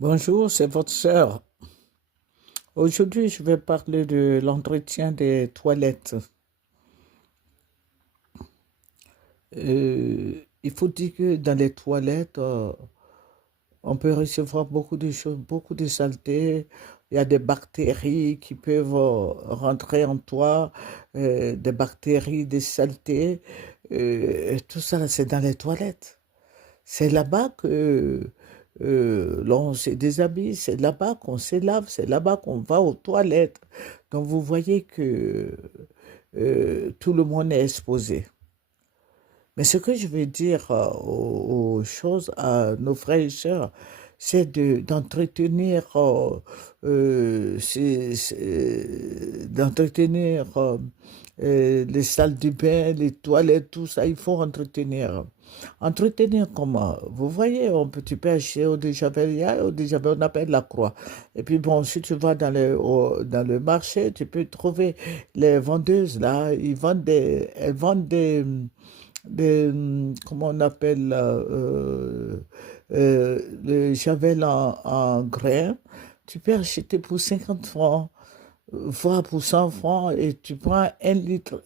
Bonjour, c'est votre sœur. Aujourd'hui, je vais parler de l'entretien des toilettes. Il faut dire que dans les toilettes, on peut recevoir beaucoup de choses, beaucoup de saletés. Il y a des bactéries qui peuvent rentrer en toi, des bactéries, des saletés. Tout ça, c'est dans les toilettes. C'est là-bas que l'on se déshabille, c'est là-bas qu'on se lave, c'est là-bas qu'on va aux toilettes. Donc vous voyez que tout le monde est exposé. Mais ce que je veux dire aux choses, à nos frères et sœurs, c'est d'entretenir d'entretenir les salles de bain, les toilettes, tout ça, il faut entretenir. Entretenir comment? Vous voyez, tu peux acheter au Javel, il y a au Javel, on appelle la croix. Et puis bon, si tu vas dans le marché, tu peux trouver les vendeuses là, elles vendent comment on appelle le Javel en grains. Tu peux acheter pour 50 francs, voire pour 100 francs, et tu prends 1,5 litre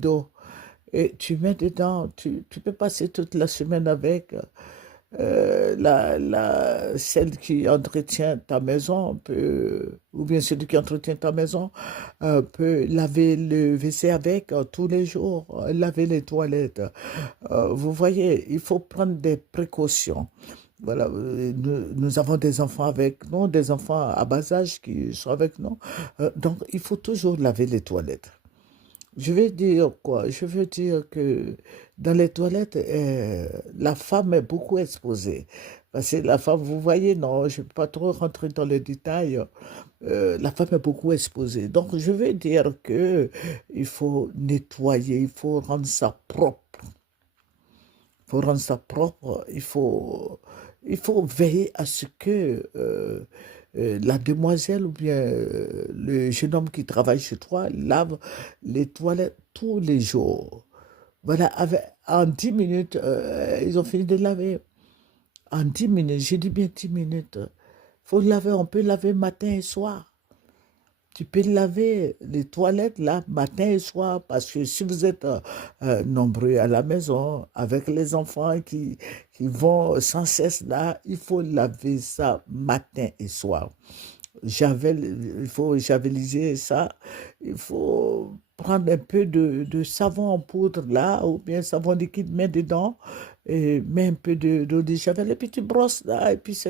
d'eau. Et tu mets dedans, tu peux passer toute la semaine avec. Celle qui entretient ta maison ou bien celui qui entretient ta maison peut laver le WC avec tous les jours, laver les toilettes. Vous voyez, il faut prendre des précautions. Voilà, nous avons des enfants avec nous, des enfants à bas âge qui sont avec nous. Donc, il faut toujours laver les toilettes. Je veux dire quoi? Je veux dire que dans les toilettes, la femme est beaucoup exposée. Parce que la femme, vous voyez, non, je ne peux pas trop rentrer dans les détails. La femme est beaucoup exposée. Donc, je veux dire que il faut nettoyer, il faut rendre ça propre. Il faut rendre ça propre. Il faut veiller à ce que la demoiselle ou bien le jeune homme qui travaille chez toi lave les toilettes tous les jours. Voilà, en 10 minutes, ils ont fini de laver. En 10 minutes, j'ai dit bien 10 minutes. Faut laver, on peut laver matin et soir. Tu peux laver les toilettes là, matin et soir, parce que si vous êtes nombreux à la maison, avec les enfants qui vont sans cesse là, il faut laver ça matin et soir. Il faut javeliser ça. Il faut prendre un peu de savon en poudre là, ou bien savon liquide, mets dedans, et mets un peu d'eau de javel, et puis tu brosses là, et puis c'est